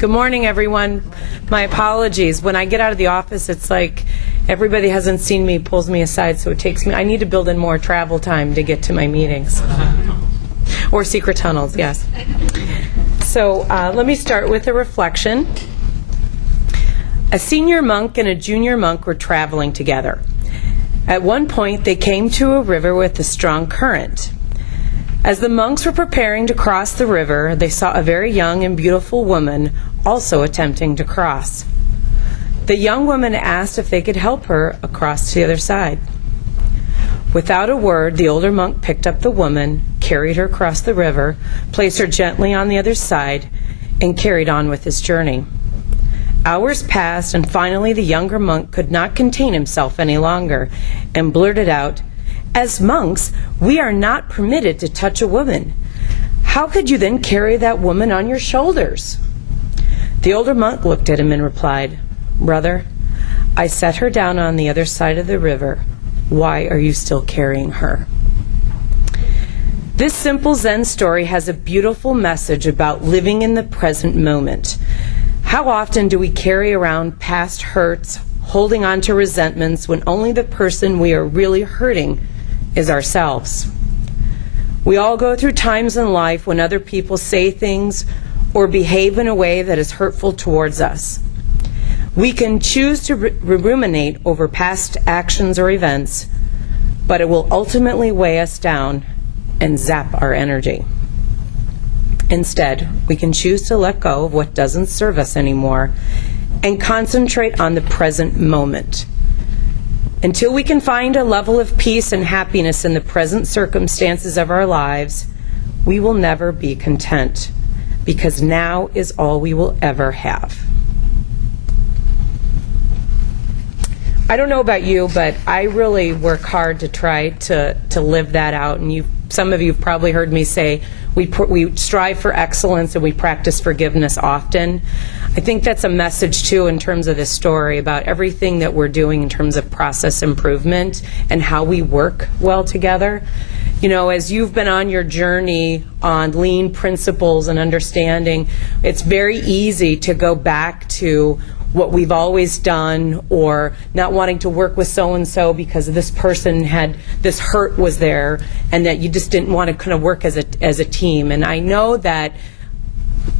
Good morning, everyone. My apologies. When I get out of the office, it's like everybody hasn't seen me, pulls me aside, so it takes me, I need to build in more travel time to get to my meetings. Or secret tunnels, yes. So let me start with a reflection. A senior monk and a junior monk were traveling together. At one point, they came to a river with a strong current. As the monks were preparing to cross the river, they saw a very young and beautiful woman also attempting to cross. The young woman asked if they could help her across to the other side. Without a word, the older monk picked up the woman, carried her across the river, placed her gently on the other side, and carried on with his journey. Hours passed, and finally the younger monk could not contain himself any longer and blurted out, "As monks, we are not permitted to touch a woman. How could you then carry that woman on your shoulders?" The older monk looked at him and replied, "Brother, I set her down on the other side of the river. Why are you still carrying her?" This simple Zen story has a beautiful message about living in the present moment. How often do we carry around past hurts, holding on to resentments when only the person we are really hurting is ourselves? We all go through times in life when other people say things or behave in a way that is hurtful towards us. We can choose to ruminate over past actions or events, but it will ultimately weigh us down and zap our energy. Instead, we can choose to let go of what doesn't serve us anymore and concentrate on the present moment. Until we can find a level of peace and happiness in the present circumstances of our lives, we will never be content, because now is all we will ever have. I don't know about you, but I really work hard to try to live that out. And some of you have probably heard me say we strive for excellence and we practice forgiveness often. I think that's a message, too, in terms of this story about everything that we're doing in terms of process improvement and how we work well together. You know, as you've been on your journey on lean principles and understanding, it's very easy to go back to what we've always done, or not wanting to work with so-and-so because this person had, this hurt was there, and that you just didn't want to kind of work as a team. And I know that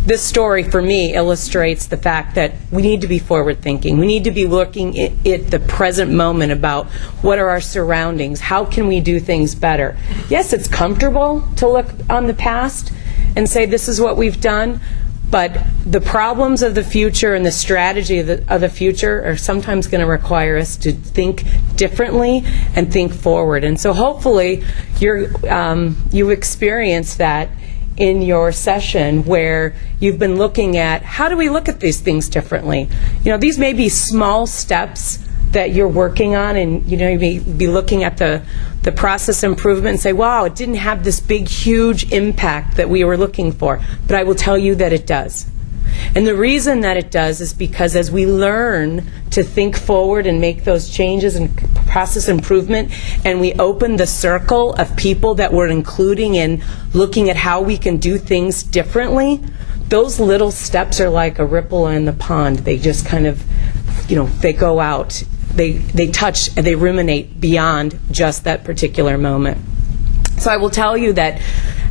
this story, for me, illustrates the fact that we need to be forward-thinking. We need to be looking at the present moment about what are our surroundings, how can we do things better. Yes, it's comfortable to look on the past and say this is what we've done, but the problems of the future and the strategy of the future are sometimes going to require us to think differently and think forward. And so hopefully you experienced that in your session, where you've been looking at how do we look at these things differently. You know, these may be small steps that you're working on, and you may be looking at the process improvement and say, wow, it didn't have this big, huge impact that we were looking for. But I will tell you that it does. And the reason that it does is because as we learn to think forward and make those changes and process improvement, and we open the circle of people that we're including in looking at how we can do things differently, those little steps are like a ripple in the pond. They just kind of, you know, they go out. They touch and they ruminate beyond just that particular moment. So I will tell you that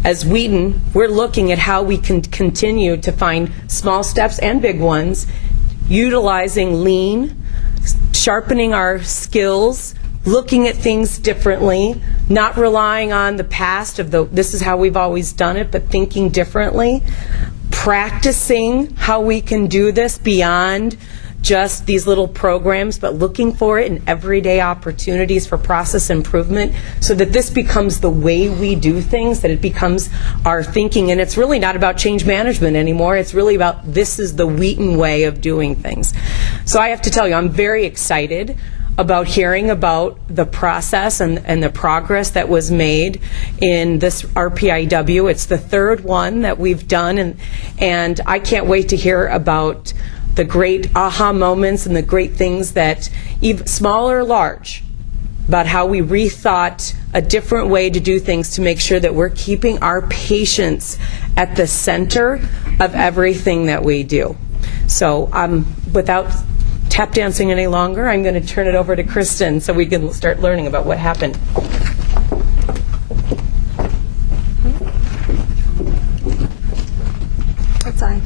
as Wheaton, we're looking at how we can continue to find small steps and big ones, utilizing lean, sharpening our skills, looking at things differently, not relying on the past of this is how we've always done it, but thinking differently, practicing how we can do this beyond just these little programs, but looking for it in everyday opportunities for process improvement so that this becomes the way we do things, that it becomes our thinking. And it's really not about change management anymore. It's really about this is the Wheaton way of doing things. So I have to tell you, I'm very excited about hearing about the process and the progress that was made in this RPIW. It's the third one that we've done, and I can't wait to hear about the great aha moments and the great things that, even small or large, about how we rethought a different way to do things to make sure that we're keeping our patients at the center of everything that we do. So without tap dancing any longer, I'm going to turn it over to Kristen so we can start learning about what happened. Outside.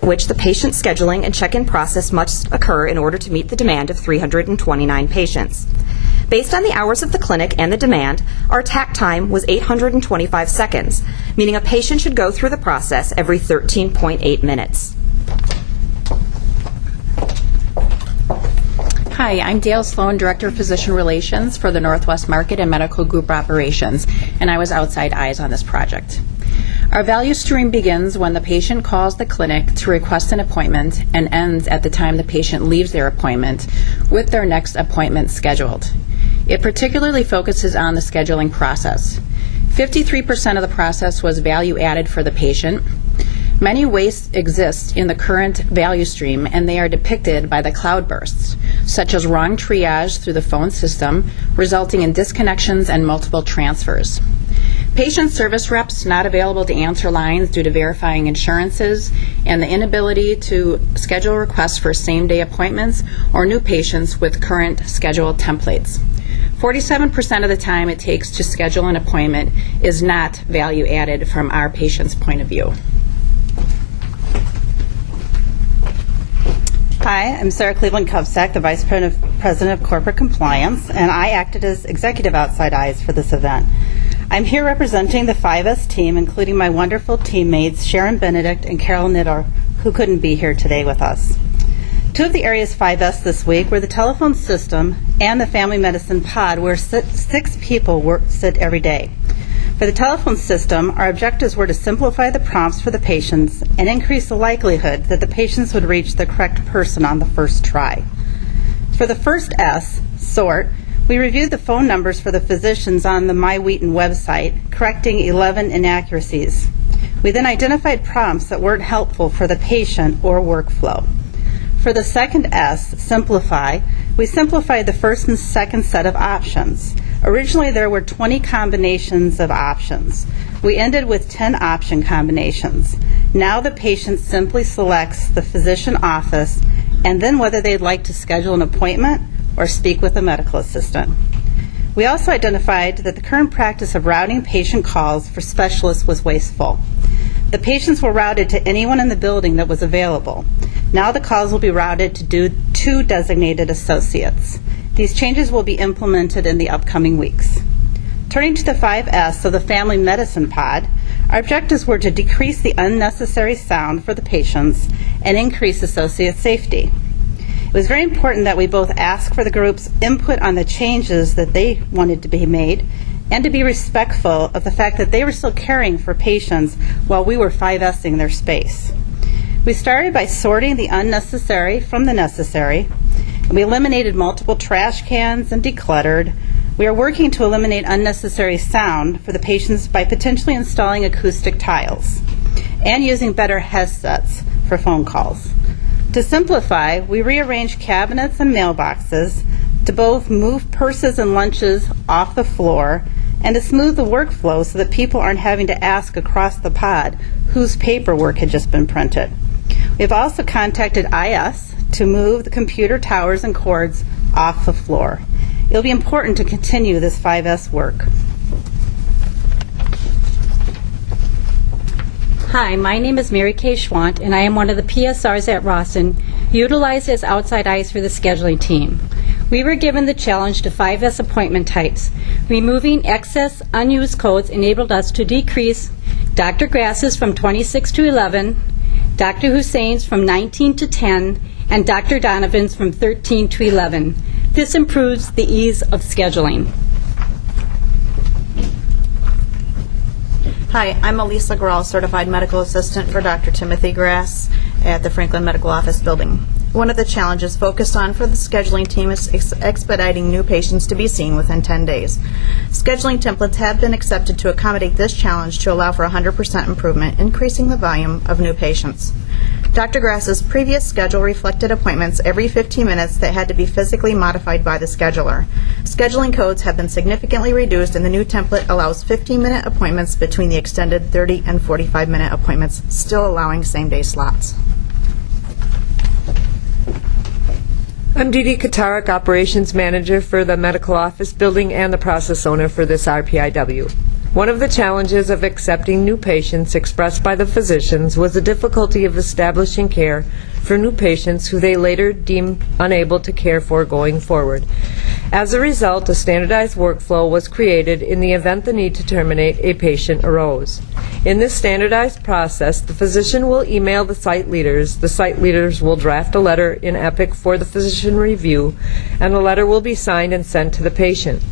Which the patient scheduling and check-in process must occur in order to meet the demand of 329 patients. Based on the hours of the clinic and the demand, our TAC time was 825 seconds, meaning a patient should go through the process every 13.8 minutes. Hi, I'm Dale Sloan, Director of Physician Relations for the Northwest Market and Medical Group Operations, and I was outside eyes on this project. Our value stream begins when the patient calls the clinic to request an appointment and ends at the time the patient leaves their appointment with their next appointment scheduled. It particularly focuses on the scheduling process. 53% of the process was value added for the patient. Many wastes exist in the current value stream, and they are depicted by the cloudbursts, such as wrong triage through the phone system, resulting in disconnections and multiple transfers. Patient service reps not available to answer lines due to verifying insurances, and the inability to schedule requests for same-day appointments or new patients with current scheduled templates. 47% of the time it takes to schedule an appointment is not value added from our patient's point of view. Hi, I'm Sarah Cleveland Kovsak, the Vice President of Corporate Compliance, and I acted as Executive Outside Eyes for this event. I'm here representing the 5S team, including my wonderful teammates, Sharon Benedict and Carol Nitter, who couldn't be here today with us. Two of the areas 5S this week were the telephone system and the family medicine pod, where 6 people sit every day. For the telephone system, our objectives were to simplify the prompts for the patients and increase the likelihood that the patients would reach the correct person on the first try. For the first S, sort, we reviewed the phone numbers for the physicians on the My Wheaton website, correcting 11 inaccuracies. We then identified prompts that weren't helpful for the patient or workflow. For the second S, simplify, we simplified the first and second set of options. Originally, there were 20 combinations of options. We ended with 10 option combinations. Now the patient simply selects the physician office and then whether they'd like to schedule an appointment or speak with a medical assistant. We also identified that the current practice of routing patient calls for specialists was wasteful. The patients were routed to anyone in the building that was available. Now the calls will be routed to 2 designated associates. These changes will be implemented in the upcoming weeks. Turning to the 5S, so the family medicine pod, our objectives were to decrease the unnecessary sound for the patients and increase associate safety. It was very important that we both ask for the group's input on the changes that they wanted to be made and to be respectful of the fact that they were still caring for patients while we were 5S'ing their space. We started by sorting the unnecessary from the necessary. We eliminated multiple trash cans and decluttered. We are working to eliminate unnecessary sound for the patients by potentially installing acoustic tiles and using better headsets for phone calls. To simplify, we rearranged cabinets and mailboxes to both move purses and lunches off the floor and to smooth the workflow so that people aren't having to ask across the pod whose paperwork had just been printed. We have also contacted IS to move the computer towers and cords off the floor. It'll be important to continue this 5S work. Hi, my name is Mary Kay Schwant, and I am one of the PSRs at Rawson, utilized as outside eyes for the scheduling team. We were given the challenge to 5S appointment types. Removing excess unused codes enabled us to decrease Dr. Grass's from 26 to 11, Dr. Hussein's from 19 to 10, and Dr. Donovan's from 13 to 11. This improves the ease of scheduling. Hi, I'm Elisa Grawl, Certified Medical Assistant for Dr. Timothy Grass at the Franklin Medical Office Building. One of the challenges focused on for the scheduling team is expediting new patients to be seen within 10 days. Scheduling templates have been accepted to accommodate this challenge to allow for 100% improvement, increasing the volume of new patients. Dr. Grass's previous schedule reflected appointments every 15 minutes that had to be physically modified by the scheduler. Scheduling codes have been significantly reduced, and the new template allows 15-minute appointments between the extended 30 and 45-minute appointments, still allowing same-day slots. I'm Dee Dee Katarik, Operations Manager for the Medical Office Building and the process owner for this RPIW. One of the challenges of accepting new patients expressed by the physicians was the difficulty of establishing care for new patients who they later deem unable to care for going forward. As a result, a standardized workflow was created in the event the need to terminate a patient arose. In this standardized process, the physician will email the site leaders will draft a letter in Epic for the physician review, and the letter will be signed and sent to the patient.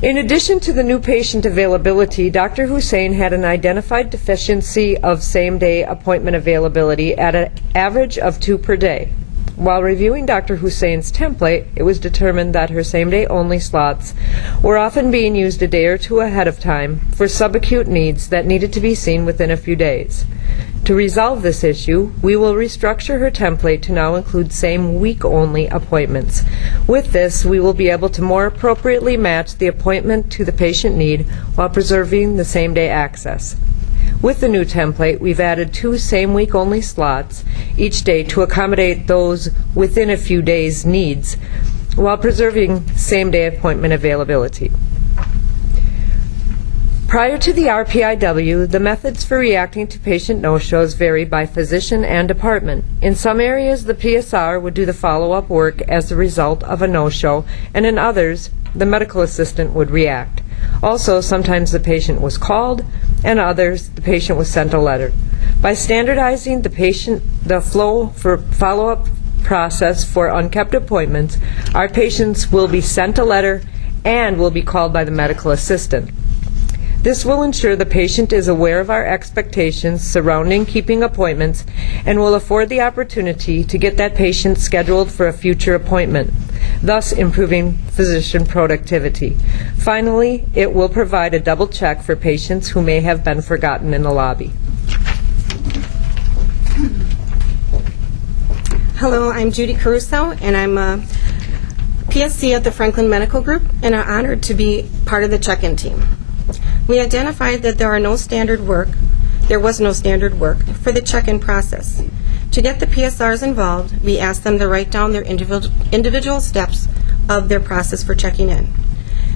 In addition to the new patient availability, Dr. Hussein had an identified deficiency of same-day appointment availability at an average of 2 per day. While reviewing Dr. Hussein's template, it was determined that her same-day only slots were often being used a day or two ahead of time for subacute needs that needed to be seen within a few days. To resolve this issue, we will restructure her template to now include same week-only appointments. With this, we will be able to more appropriately match the appointment to the patient need while preserving the same-day access. With the new template, we've added 2 same-week-only slots each day to accommodate those within a few days' needs while preserving same-day appointment availability. Prior to the RPIW, the methods for reacting to patient no-shows vary by physician and department. In some areas, the PSR would do the follow-up work as a result of a no-show, and in others, the medical assistant would react. Also, sometimes the patient was called, and others, the patient was sent a letter. By standardizing the flow for follow-up process for unkept appointments, our patients will be sent a letter and will be called by the medical assistant. This will ensure the patient is aware of our expectations surrounding keeping appointments and will afford the opportunity to get that patient scheduled for a future appointment, thus improving physician productivity. Finally, it will provide a double check for patients who may have been forgotten in the lobby. Hello, I'm Judy Caruso, and I'm a PSC at the Franklin Medical Group, and I'm honored to be part of the check-in team. We identified that there was no standard work for the check-in process. To get the PSRs involved, we asked them to write down their individual steps of their process for checking in.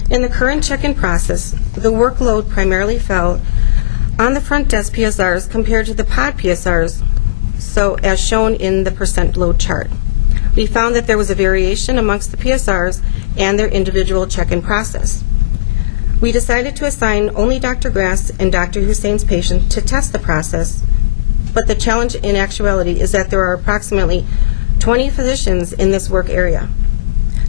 In the current check-in process, the workload primarily fell on the front desk PSRs compared to the pod PSRs, so as shown in the percent load chart. We found that there was a variation amongst the PSRs and their individual check-in process. We decided to assign only Dr. Grass and Dr. Hussein's patients to test the process, but the challenge in actuality is that there are approximately 20 physicians in this work area.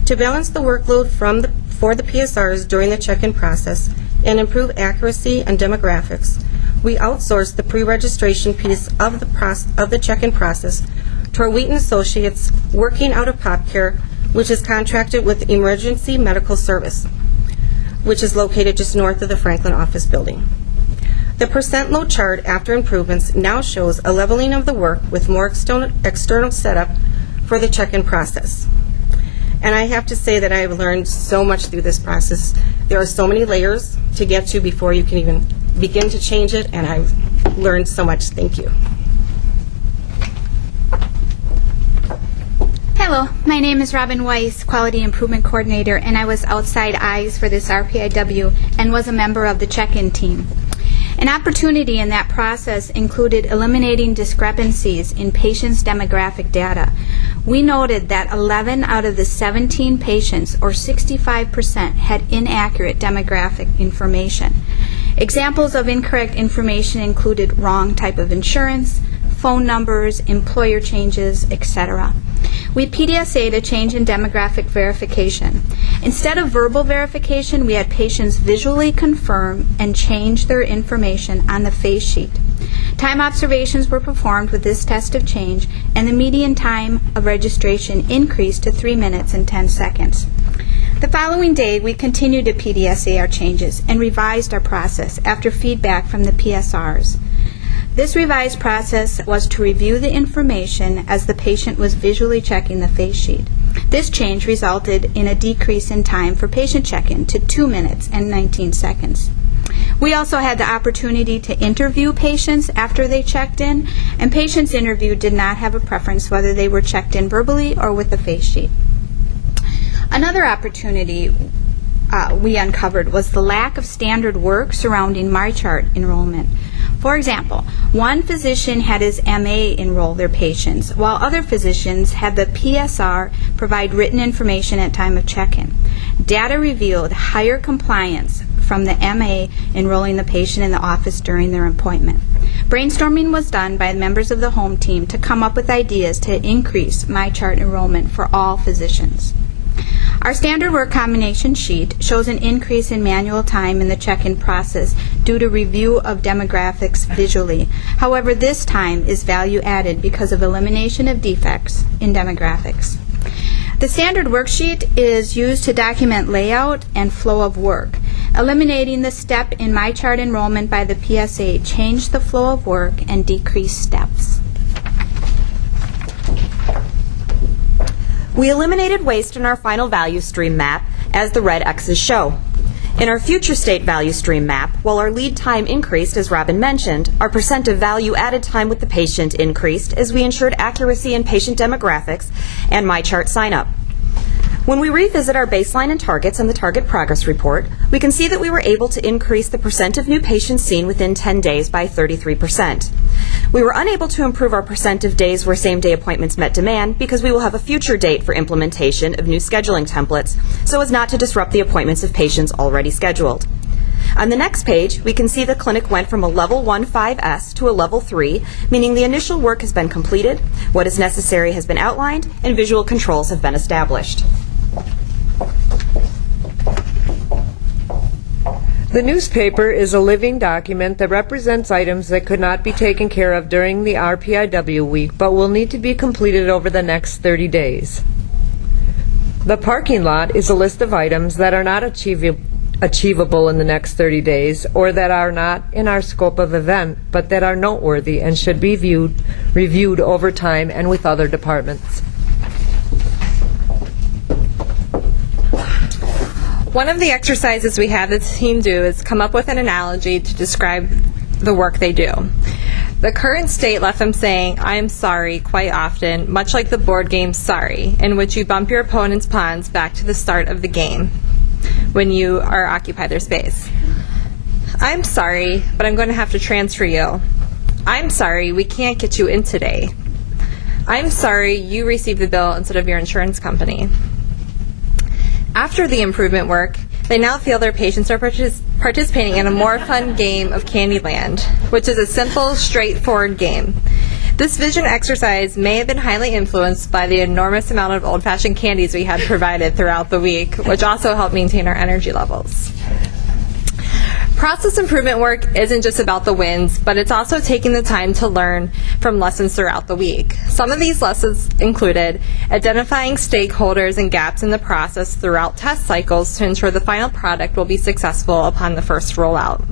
To balance the workload for the PSRs during the check-in process and improve accuracy and demographics, we outsourced the pre-registration piece of the check-in process to our Wheaton Associates working out of PopCare, which is contracted with Emergency Medical Service, which is located just north of the Franklin office building. The percent load chart after improvements now shows a leveling of the work with more external setup for the check-in process. And I have to say that I have learned so much through this process. There are so many layers to get to before you can even begin to change it, and I've learned so much. Thank you. Hello, my name is Robin Weiss, Quality Improvement Coordinator, and I was outside eyes for this RPIW and was a member of the check-in team. An opportunity in that process included eliminating discrepancies in patients' demographic data. We noted that 11 out of the 17 patients, or 65%, had inaccurate demographic information. Examples of incorrect information included wrong type of insurance, phone numbers, employer changes, etc. We PDSA'd a change in demographic verification. Instead of verbal verification, we had patients visually confirm and change their information on the face sheet. Time observations were performed with this test of change, and the median time of registration increased to 3 minutes and 10 seconds. The following day, we continued to PDSA our changes and revised our process after feedback from the PSRs. This revised process was to review the information as the patient was visually checking the face sheet. This change resulted in a decrease in time for patient check-in to 2 minutes and 19 seconds. We also had the opportunity to interview patients after they checked in, and patients interviewed did not have a preference whether they were checked in verbally or with the face sheet. Another opportunity we uncovered was the lack of standard work surrounding MyChart enrollment. For example, one physician had his MA enroll their patients, while other physicians had the PSR provide written information at time of check-in. Data revealed higher compliance from the MA enrolling the patient in the office during their appointment. Brainstorming was done by members of the home team to come up with ideas to increase MyChart enrollment for all physicians. Our standard work combination sheet shows an increase in manual time in the check-in process due to review of demographics visually. However, this time is value added because of elimination of defects in demographics. The standard worksheet is used to document layout and flow of work. Eliminating the step in MyChart enrollment by the PSA changed the flow of work and decreased steps. We eliminated waste in our final value stream map, as the red X's show. In our future state value stream map, while our lead time increased, as Robin mentioned, our percent of value added time with the patient increased as we ensured accuracy in patient demographics and MyChart sign-up. When we revisit our baseline and targets in the Target Progress Report, we can see that we were able to increase the percent of new patients seen within 10 days by 33%. We were unable to improve our percent of days where same-day appointments met demand because we will have a future date for implementation of new scheduling templates so as not to disrupt the appointments of patients already scheduled. On the next page, we can see the clinic went from a level 1 5S to a level 3, meaning the initial work has been completed, what is necessary has been outlined, and visual controls have been established. The newspaper is a living document that represents items that could not be taken care of during the RPIW week but will need to be completed over the next 30 days. The parking lot is a list of items that are not achievable in the next 30 days or that are not in our scope of event but that are noteworthy and should be reviewed over time and with other departments. One of the exercises we have the team do is come up with an analogy to describe the work they do. The current state left them saying, "I am sorry," quite often, much like the board game Sorry, in which you bump your opponent's pawns back to the start of the game when you are occupy their space. "I'm sorry, but I'm going to have to transfer you." "I'm sorry, we can't get you in today." "I'm sorry, you received the bill instead of your insurance company." After the improvement work, they now feel their patients are participating in a more fun game of Candyland, which is a simple, straightforward game. This vision exercise may have been highly influenced by the enormous amount of old-fashioned candies we had provided throughout the week, which also helped maintain our energy levels. Process improvement work isn't just about the wins, but it's also taking the time to learn from lessons throughout the week. Some of these lessons included identifying stakeholders and gaps in the process throughout test cycles to ensure the final product will be successful upon the first rollout.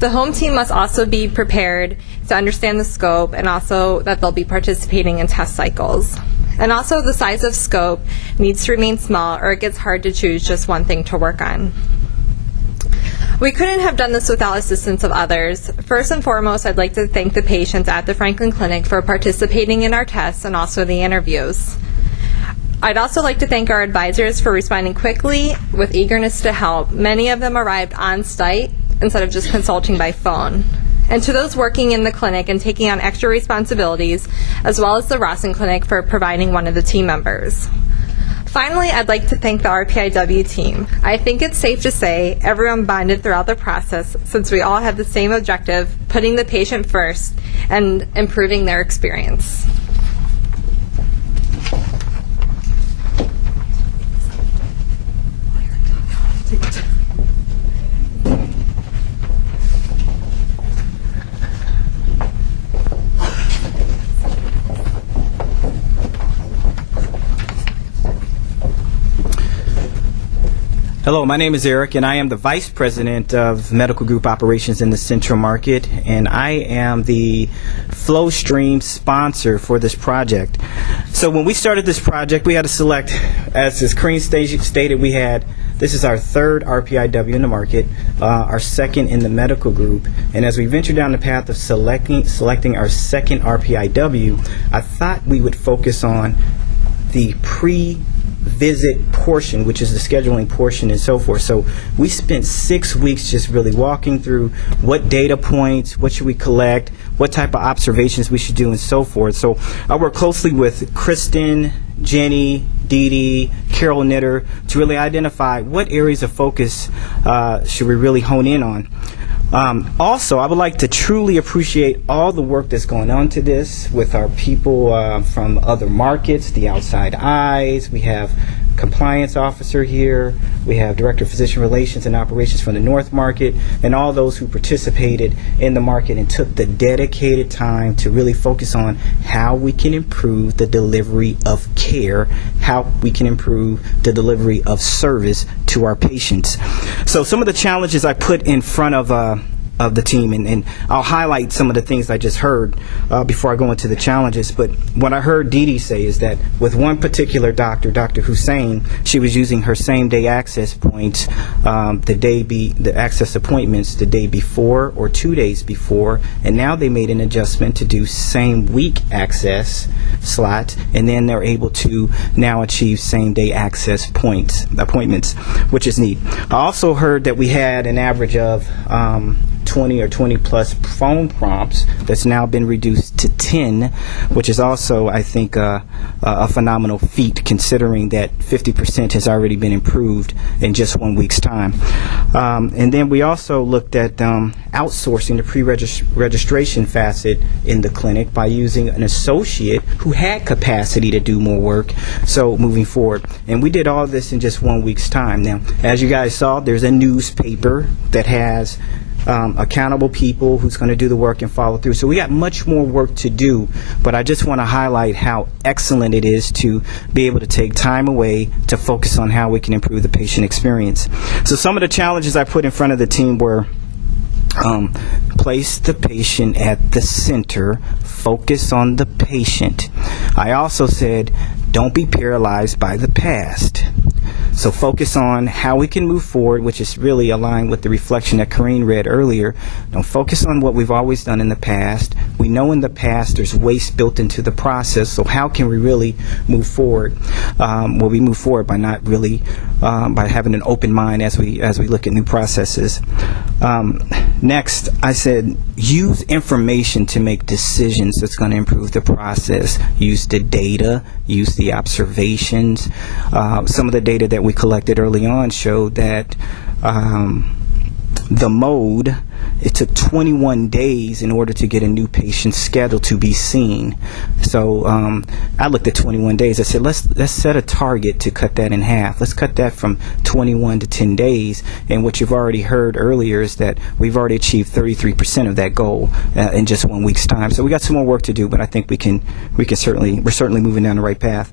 The home team must also be prepared to understand the scope and also that they'll be participating in test cycles. And also the size of scope needs to remain small or it gets hard to choose just one thing to work on. We couldn't have done this without assistance of others. First and foremost, I'd like to thank the patients at the Franklin Clinic for participating in our tests and also the interviews. I'd also like to thank our advisors for responding quickly with eagerness to help. Many of them arrived on site instead of just consulting by phone. And to those working in the clinic and taking on extra responsibilities, as well as the Rossin Clinic for providing one of the team members. Finally, I'd like to thank the RPIW team. I think it's safe to say everyone bonded throughout the process since we all had the same objective, putting the patient first and improving their experience. Hello, my name is Eric, and I am the Vice President of Medical Group Operations in the Central Market, and I am the flow stream sponsor for this project. So when we started this project, we had to select, as this Corinne stated, this is our third RPIW in the market, our second in the medical group, and as we venture down the path of selecting our second RPIW, I thought we would focus on the pre-visit portion, which is the scheduling portion and so forth. So we spent 6 weeks just really walking through what data points, what should we collect, what type of observations we should do and so forth. So I work closely with Kristen, Jenny, Dee Dee, Carol Knitter to really identify what areas of focus should we really hone in on. Also, I would like to truly appreciate all the work that's going on to this with our people from other markets, the outside eyes. We have compliance officer here. We have director of physician relations and operations from the North Market, and all those who participated in the market and took the dedicated time to really focus on how we can improve the delivery of care, how we can improve the delivery of service to our patients. So some of the challenges I put in front of the team, and I'll highlight some of the things I just heard before I go into the challenges. But what I heard Dee Dee say is that with one particular doctor, Dr. Hussein, she was using her same-day access points, the access appointments the day before or 2 days before, and now they made an adjustment to do same-week access slot, and then they're able to now achieve same-day access appointments, which is neat. I also heard that we had an average of 20 or 20 plus phone prompts that's now been reduced to 10, which is also, I think, a phenomenal feat considering that 50% has already been improved in just 1 week's time. And then we also looked at outsourcing the pre-registration facet in the clinic by using an associate who had capacity to do more work, so moving forward. And we did all this in just 1 week's time. Now, as you guys saw, there's a newspaper that has accountable people who's going to do the work and follow through. So we got much more work to do, but I just want to highlight how excellent it is to be able to take time away to focus on how we can improve the patient experience. So some of the challenges I put in front of the team were place the patient at the center, focus on the patient. I also said don't be paralyzed by the past. So focus on how we can move forward, which is really aligned with the reflection that Corinne read earlier. Don't focus on what we've always done in the past. We know in the past there's waste built into the process, so how can we really move forward? Well, we move forward by not really, by having an open mind as we look at new processes. Next, I said use information to make decisions that's going to improve the process. Use the data, use the observations. Some of the data that we collected early on showed that the mode it took 21 days in order to get a new patient scheduled to be seen. So I looked at 21 days. I said, let's set a target to cut that in half. Let's cut that from 21 to 10 days. And what you've already heard earlier is that we've already achieved 33% of that goal in just 1 week's time. So we got some more work to do, but I think we're certainly moving down the right path.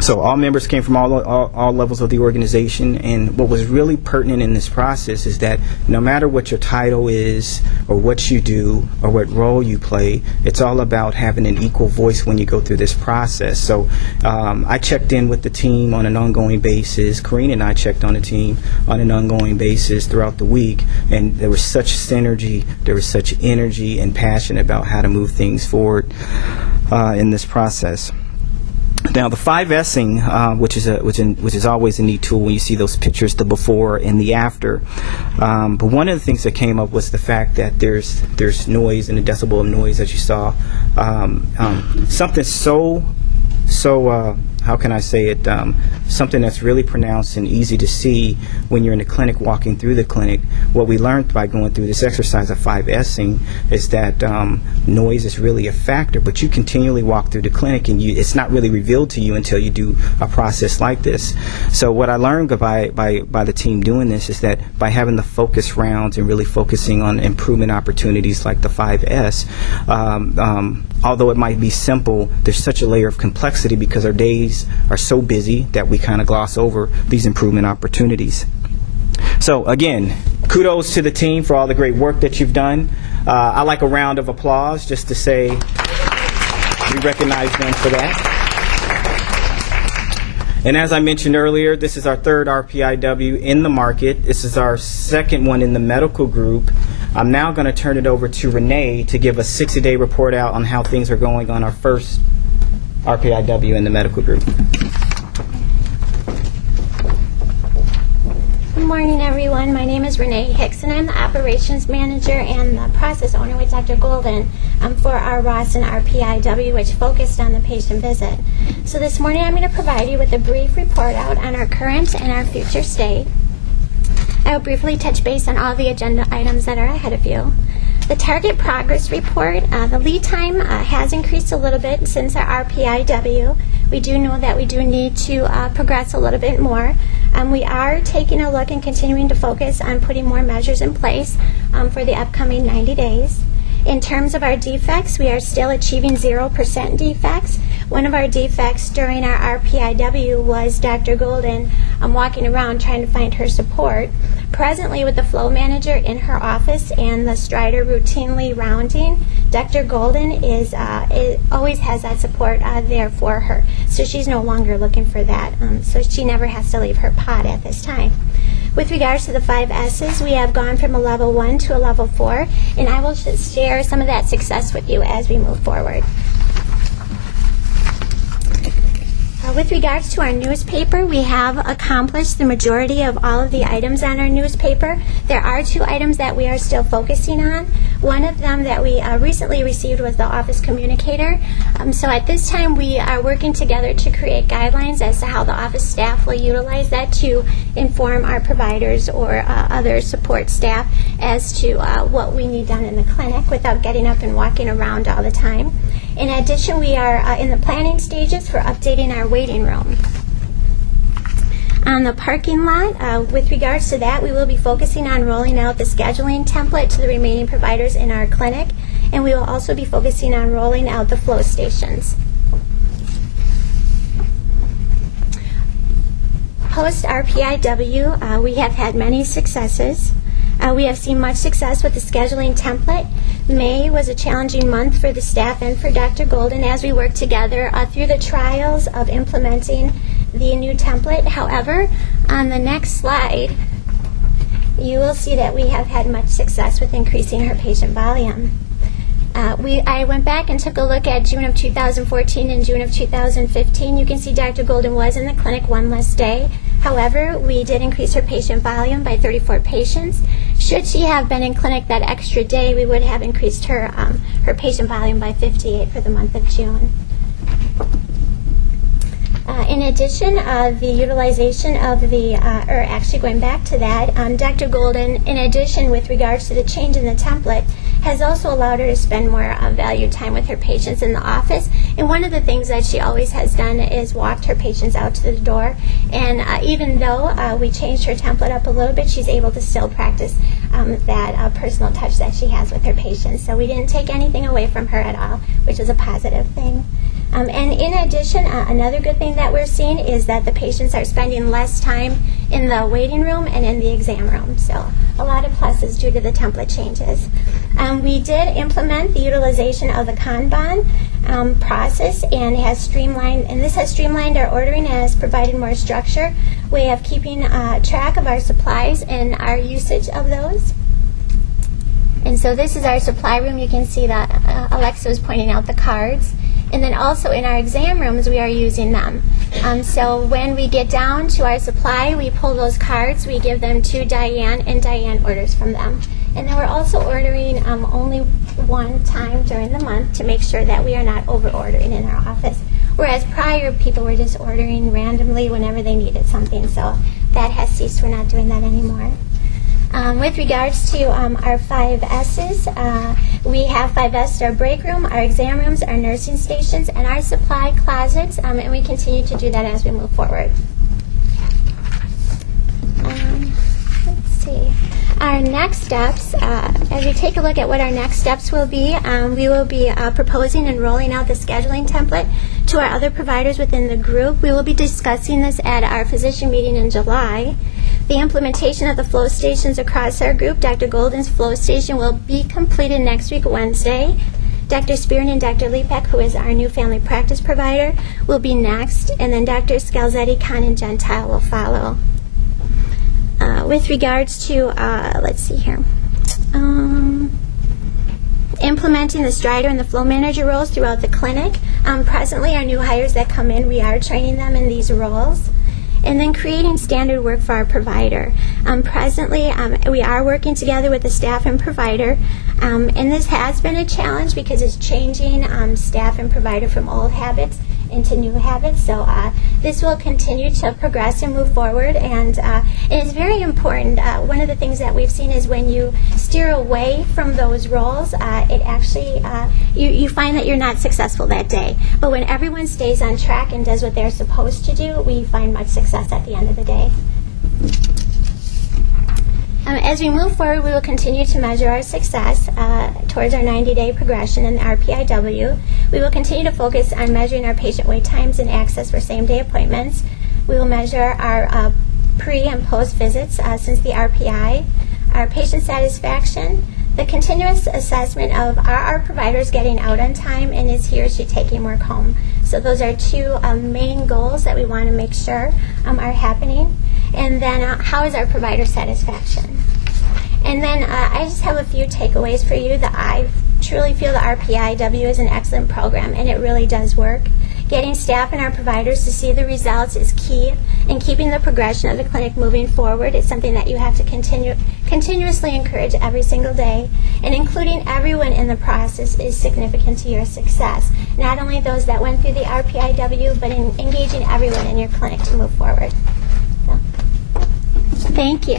So all members came from all levels of the organization, and what was really pertinent in this process is that no matter what your title is or what you do or what role you play, it's all about having an equal voice when you go through this process. So I checked in with the team on an ongoing basis. Karina and I checked on the team on an ongoing basis throughout the week, and there was such synergy, there was such energy and passion about how to move things forward in this process. Now, the 5S'ing, which is always a neat tool when you see those pictures, the before and the after. But one of the things that came up was the fact that there's noise and a decibel of noise, as you saw. Something so how can I say it? Something that's really pronounced and easy to see when you're in the clinic, walking through the clinic. What we learned by going through this exercise of 5S'ing is that noise is really a factor, but you continually walk through the clinic and it's not really revealed to you until you do a process like this. So what I learned by the team doing this is that by having the focus rounds and really focusing on improvement opportunities like the 5S, although it might be simple, there's such a layer of complexity because our days are so busy that we kind of gloss over these improvement opportunities. So again, kudos to the team for all the great work that you've done. I like a round of applause just to say we recognize them for that. And as I mentioned earlier, this is our third RPIW in the market. This is our second one in the medical group. I'm now going to turn it over to Renee to give a 60-day report out on how things are going on our first RPIW in the medical group. Good morning, everyone. My name is Renee Hicks, and I'm the operations manager and the process owner with Dr. Golden for our Rawson RPIW, which focused on the patient visit. So this morning I'm going to provide you with a brief report out on our current and our future state. I will briefly touch base on all the agenda items that are ahead of you. The target progress report, the lead time has increased a little bit since our RPIW. We do know that we do need to progress a little bit more. We are taking a look and continuing to focus on putting more measures in place for the upcoming 90 days. In terms of our defects, we are still achieving 0% defects. One of our defects during our RPIW was Dr. Golden walking around trying to find her support. Presently, with the flow manager in her office and the Strider routinely rounding, Dr. Golden always has that support there for her. So she's no longer looking for that. So she never has to leave her pod at this time. With regards to the 5S's, we have gone from a level 1 to a level 4, and I will share some of that success with you as we move forward. With regards to our newspaper, we have accomplished the majority of all of the items on our newspaper. There are 2 items that we are still focusing on. One of them that we recently received was the office communicator. So at this time, we are working together to create guidelines as to how the office staff will utilize that to inform our providers or other support staff as to what we need done in the clinic without getting up and walking around all the time. In addition, we are in the planning stages for updating our waiting room. On the parking lot, with regards to that, we will be focusing on rolling out the scheduling template to the remaining providers in our clinic, and we will also be focusing on rolling out the flow stations. Post RPIW, we have had many successes. We have seen much success with the scheduling template. May was a challenging month for the staff and for Dr. Golden as we worked together through the trials of implementing the new template. However, on the next slide, you will see that we have had much success with increasing her patient volume. I went back and took a look at June of 2014 and June of 2015. You can see Dr. Golden was in the clinic one less day. However, we did increase her patient volume by 34 patients. Should she have been in clinic that extra day, we would have increased her patient volume by 58 for the month of June. In addition, the utilization of the, or actually going back to that, Dr. Golden, in addition with regards to the change in the template, has also allowed her to spend more valued time with her patients in the office. And one of the things that she always has done is walked her patients out to the door. And even though we changed her template up a little bit, she's able to still practice that personal touch that she has with her patients. So we didn't take anything away from her at all, which is a positive thing. And in addition, another good thing that we're seeing is that the patients are spending less time in the waiting room and in the exam room. So a lot of pluses due to the template changes. We did implement the utilization of the Kanban process and has streamlined, and this has streamlined our ordering and has provided more structure, way of keeping track of our supplies and our usage of those. And so this is our supply room. You can see that Alexa is pointing out the cards. And then also in our exam rooms, we are using them. So when we get down to our supply, we pull those cards, we give them to Diane, and Diane orders from them. And then we're also ordering only one time during the month to make sure that we are not over-ordering in our office. Whereas prior, people were just ordering randomly whenever they needed something. So that has ceased. We're not doing that anymore. With regards to our 5 S's, we have 5 S's, our break room, our exam rooms, our nursing stations, and our supply closets, and we continue to do that as we move forward. Let's see. Our next steps, as we take a look at what our next steps will be, we will be proposing and rolling out the scheduling template to our other providers within the group. We will be discussing this at our physician meeting in July. The implementation of the flow stations across our group, Dr. Golden's flow station, will be completed next week, Wednesday. Dr. Spearn and Dr. Lepek, who is our new family practice provider, will be next, and then Dr. Scalzetti, Khan, and Gentile will follow. With regards to, let's see here, implementing the Strider and the flow manager roles throughout the clinic. Presently, our new hires that come in, we are training them in these roles. And then creating standard work for our provider. Presently, we are working together with the staff and provider, and this has been a challenge because it's changing staff and provider from old habits into new habits. So this will continue to progress and move forward, and it is very important. One of the things that we've seen is when you steer away from those roles, it actually, you find that you're not successful that day. But when everyone stays on track and does what they're supposed to do, we find much success at the end of the day. As we move forward, we will continue to measure our success towards our 90-day progression in the RPIW. We will continue to focus on measuring our patient wait times and access for same-day appointments. We will measure our pre- and post-visits since the RPI, our patient satisfaction, the continuous assessment of are our providers getting out on time, and is he or she taking work home. So those are 2 main goals that we want to make sure are happening. And then how is our provider satisfaction? And then I just have a few takeaways for you. That I truly feel the RPIW is an excellent program, and it really does work. Getting staff and our providers to see the results is key, and keeping the progression of the clinic moving forward is something that you have to continuously encourage every single day. And including everyone in the process is significant to your success. Not only those that went through the RPIW, but in engaging everyone in your clinic to move forward. So, thank you.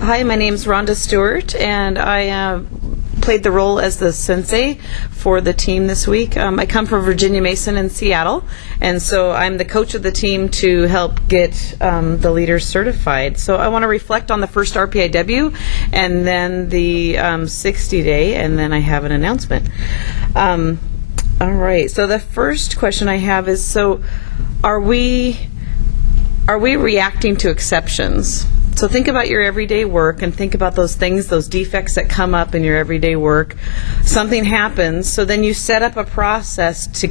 Hi, my name's Rhonda Stewart, and I played the role as the sensei for the team this week. I come from Virginia Mason in Seattle, and so I'm the coach of the team to help get the leaders certified. So I want to reflect on the first RPIW and then the 60-day, and then I have an announcement. All right, so the first question I have is, so are we reacting to exceptions? So think about your everyday work and think about those things, those defects that come up in your everyday work. Something happens, so then you set up a process to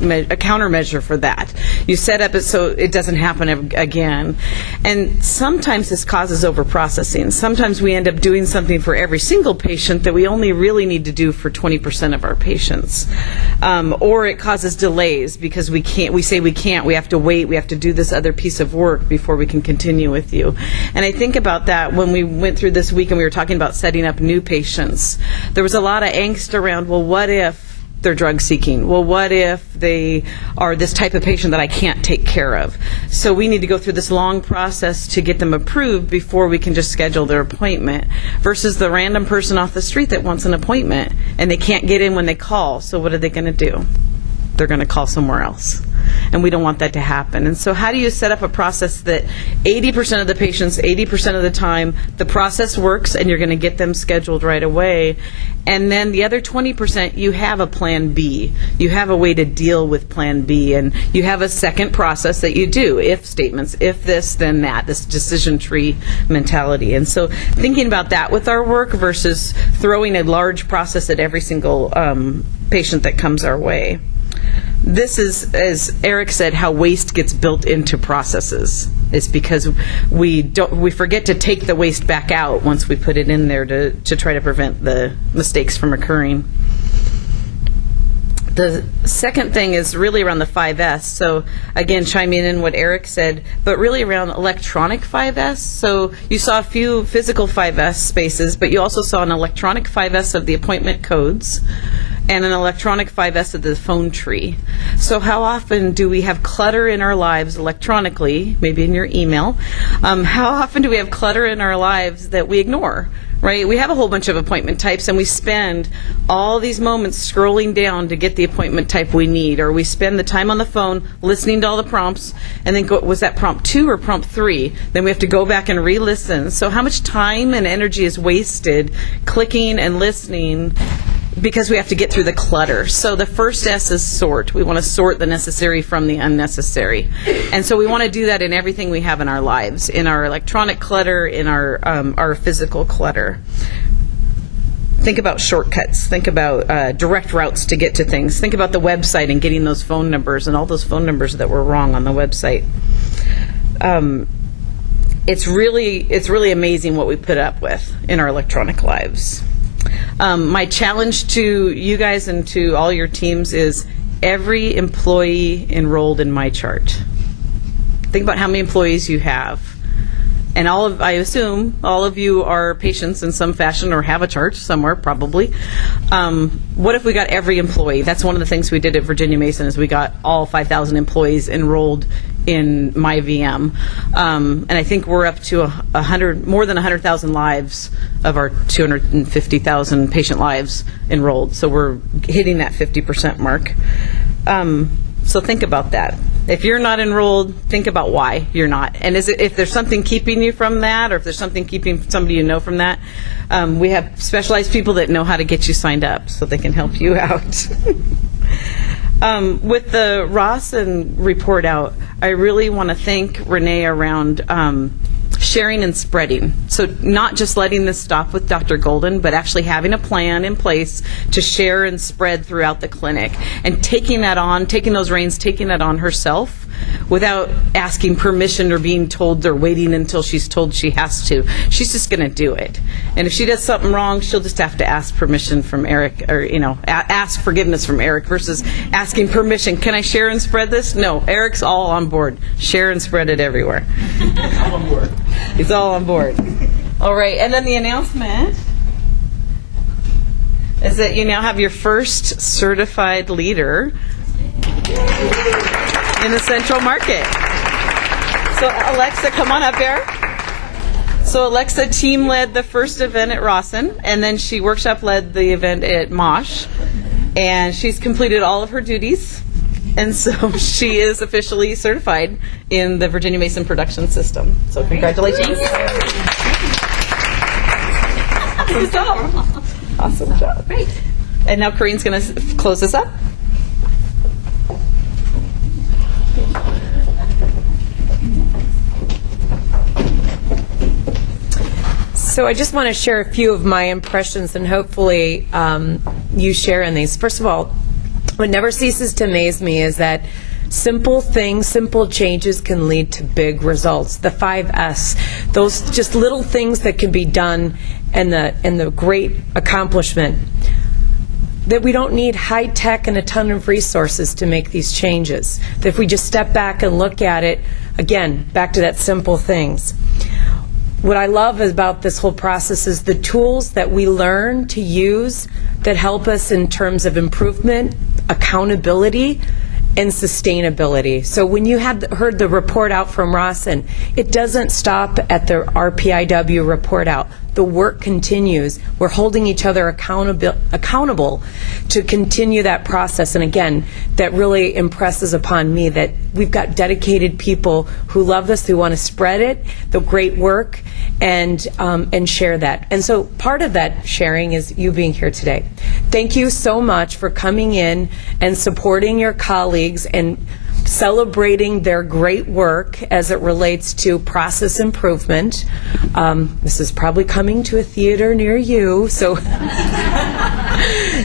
a countermeasure for that. You set up it so it doesn't happen again. And sometimes this causes overprocessing. Sometimes we end up doing something for every single patient that we only really need to do for 20% of our patients. Or it causes delays because we have to wait, we have to do this other piece of work before we can continue with you. And I think about that when we went through this week and we were talking about setting up new patients. There was a lot of angst around, well, what if they're drug seeking? Well, what if they are this type of patient that I can't take care of? So we need to go through this long process to get them approved before we can just schedule their appointment, versus the random person off the street that wants an appointment and they can't get in when they call. So what are they going to do? They're going to call somewhere else. And we don't want that to happen. And so how do you set up a process that 80% of the patients, 80% of the time, the process works and you're going to get them scheduled right away? And then the other 20%, you have a plan B. You have a way to deal with plan B. And you have a second process that you do, if statements, if this, then that, this decision tree mentality. And so thinking about that with our work versus throwing a large process at every single patient that comes our way. This is, as Eric said, how waste gets built into processes. It's because we forget to take the waste back out once we put it in there to try to prevent the mistakes from occurring. The second thing is really around the 5S. So again, chiming in what Eric said, but really around electronic 5S. So you saw a few physical 5S spaces, but you also saw an electronic 5S of the appointment codes and an electronic 5S of the phone tree. So how often do we have clutter in our lives electronically, maybe in your email? How often do we have clutter in our lives that we ignore? Right? We have a whole bunch of appointment types and we spend all these moments scrolling down to get the appointment type we need, or we spend the time on the phone listening to all the prompts and then was that prompt 2 or prompt 3? Then we have to go back and re-listen. So how much time and energy is wasted clicking and listening because we have to get through the clutter? So the first S is sort. We want to sort the necessary from the unnecessary. And so we want to do that in everything we have in our lives, in our electronic clutter, in our physical clutter. Think about shortcuts. Think about direct routes to get to things. Think about the website and getting those phone numbers and all those phone numbers that were wrong on the website. It's really amazing what we put up with in our electronic lives. My challenge to you guys and to all your teams is every employee enrolled in my chart. Think about how many employees you have. And I assume all of you are patients in some fashion or have a chart somewhere, probably. What if we got every employee? That's one of the things we did at Virginia Mason is we got all 5,000 employees enrolled in my VM. And I think we're up to more than 100,000 lives of our 250,000 patient lives enrolled. So we're hitting that 50% mark. So think about that. If you're not enrolled, think about why you're not. And if there's something keeping you from that, or if there's something keeping somebody you know from that, we have specialized people that know how to get you signed up so they can help you out. With the Rawson report out, I really want to thank Renee around sharing and spreading. So not just letting this stop with Dr. Golden, but actually having a plan in place to share and spread throughout the clinic, and taking those reins, taking that on herself without asking permission or being told or waiting until she's told she has to. She's just going to do it. And if she does something wrong, she'll just have to ask permission from Eric, or, ask forgiveness from Eric versus asking permission. Can I share and spread this? No, Eric's all on board. Share and spread it everywhere. I'm on board. He's all on board. All right, and then the announcement is that you now have your first certified leader in the Central Market. So Alexa, come on up here. So Alexa team led the first event at Rawson, and then she workshop led the event at MOSH, and she's completed all of her duties, and so she is officially certified in the Virginia Mason production system. So congratulations. Awesome job. Awesome job. Great. And now Corinne's going to close this up. So I just want to share a few of my impressions, and hopefully you share in these. First of all, what never ceases to amaze me is that simple things, simple changes can lead to big results. The 5S, those just little things that can be done, and the great accomplishment. That we don't need high tech and a ton of resources to make these changes. That if we just step back and look at it, again, back to that simple things. What I love about this whole process is the tools that we learn to use that help us in terms of improvement, accountability, and sustainability. So when you heard the report out from Rawson, it doesn't stop at the RPIW report out. The work continues. We're holding each other accountable to continue that process. And again, that really impresses upon me that we've got dedicated people who love this, who want to spread it, the great work, and share that. And so part of that sharing is you being here today. Thank you so much for coming in and supporting your colleagues and celebrating their great work as it relates to process improvement. This is probably coming to a theater near you, so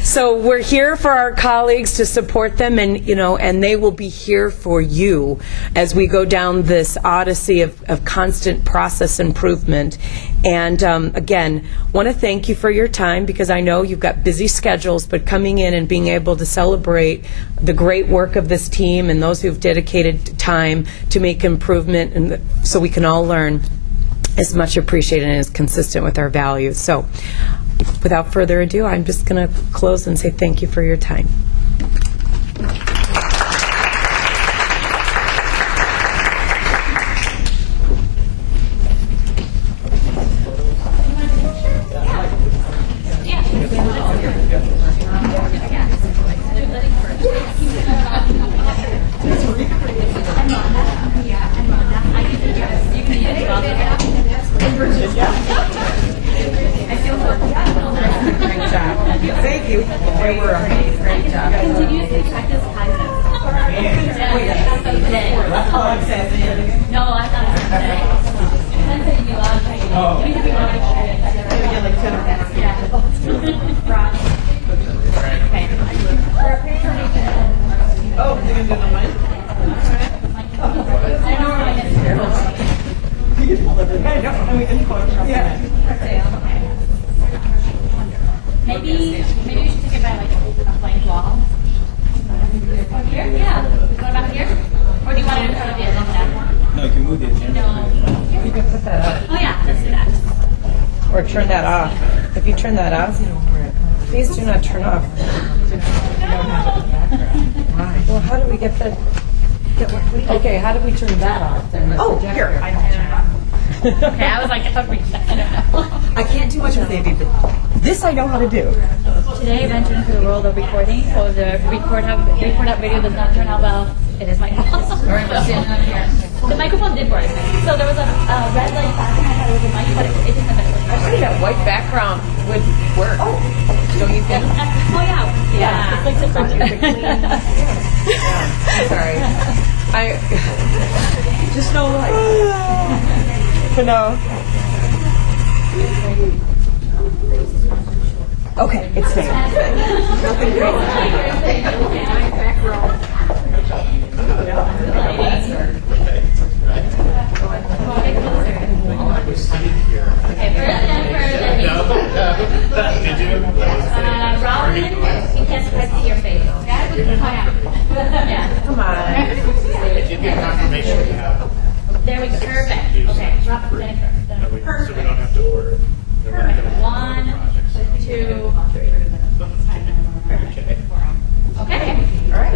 so we're here for our colleagues to support them, and and they will be here for you as we go down this odyssey of constant process improvement. And again, want to thank you for your time, because I know you've got busy schedules, but coming in and being able to celebrate the great work of this team and those who've dedicated time to make improvement, and so we can all learn, is much appreciated and is consistent with our values. So without further ado, I'm just going to close and say thank you for your time. Thank you. They were amazing. Great job. Continuously practice kindness. That's all I'm saying. No, I thought it was today. Oh. We get like 10 minutes. Yeah. Okay. Oh, they're going to do the mic? I know where my next year. You can hold everything. I know. And we can quote from it. Maybe we should take it by like a blank wall. Over here? Yeah. What about here? Or do you want it in front of the agenda? No, you can move the agenda. No. You can put that up. Oh yeah, let's do that. Or turn that off. If you turn that off, please do not turn off. Well, how do we get the... Okay, how do we turn that off? Oh, here. I don't turn it off. Okay, I was like, I don't know. I can't do much with AV, but this I know how to do. Today, I've entered into the world of recording, so if the record out video does not turn out well, it is my fault. The microphone did work. So there was a red light back, and I thought it was a mic, but it didn't have it. I think that white background would work. Oh, don't you think? Oh, yeah. Yeah. It's like the Sorry. I just no light. No. Okay, it's there. Nothing great. Robin, you can't quite see your face. Yeah. Come on. Did you get confirmation we have? There we go. Perfect. Okay. Perfect. So we don't have to order. Perfect. 1, 2, 3. Okay. All right.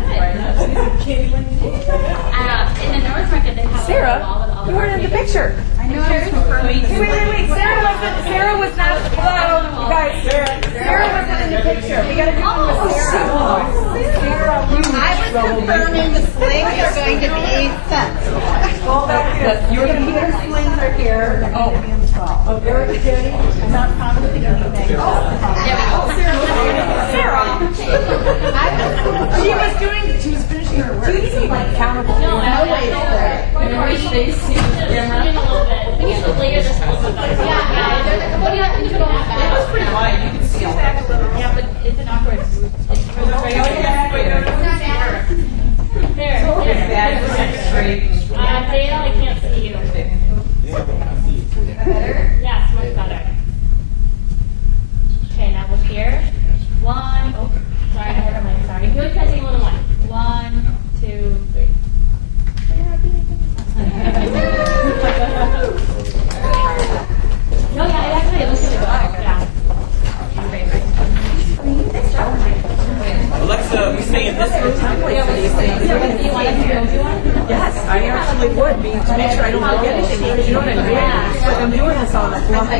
In the North Market, they have Sarah, you weren't in the picture. I know. Wait. Sarah was not. Hello, you guys. Sarah wasn't in the picture. We got to do one with Sarah. I was confirming the slings are going to be sent. You're going to be here. Slings are here. They're going to be installed. Oh, Eric is here. I'm not promising anything. Sarah. She was finishing her work. Judy's like accountable. No, I was like, We need to layer this a little bit better. Yeah. Well, yeah, you can go back. That was pretty wide. You can see back a little. Yeah, but it's an awkward. Dana, I can't see you. Better? Yes, much better. Okay, now look here. One. Oh, sorry, never mind. Sorry. Good catching a little one. 1, 2, 3. No, yeah, it actually looks really good. Yeah. Alexa, we stay in this room. You want us to go to one? Yes, I actually would be to make sure I don't forget anything. You know what I mean? It's like I'm doing this on the fly.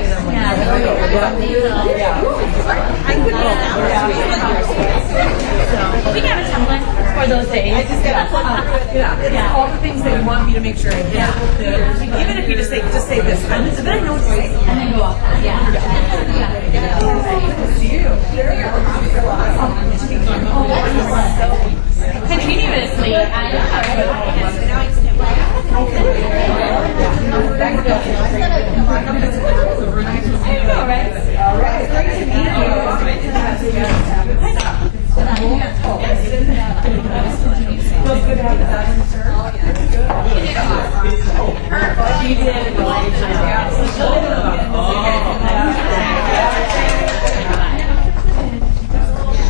We got a template for those days. I just got to plug through it. Yeah, it's all the things they want me to make sure I hit. Even if you just say this, then I know what to say. And then go off. Continuously.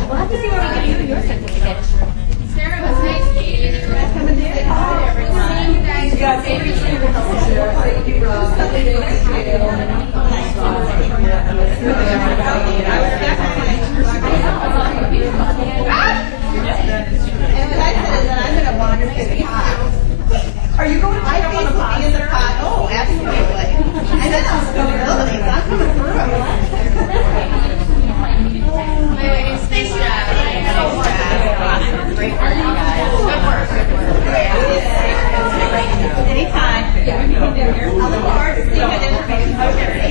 We'll have to see where we can do your certificate. Sarah, it was nice meeting you. Are you going to pick up on the pot? In the pot? Oh, absolutely. I know possibilities. I'm coming through. Anytime. I look forward to seeing good information. Okay.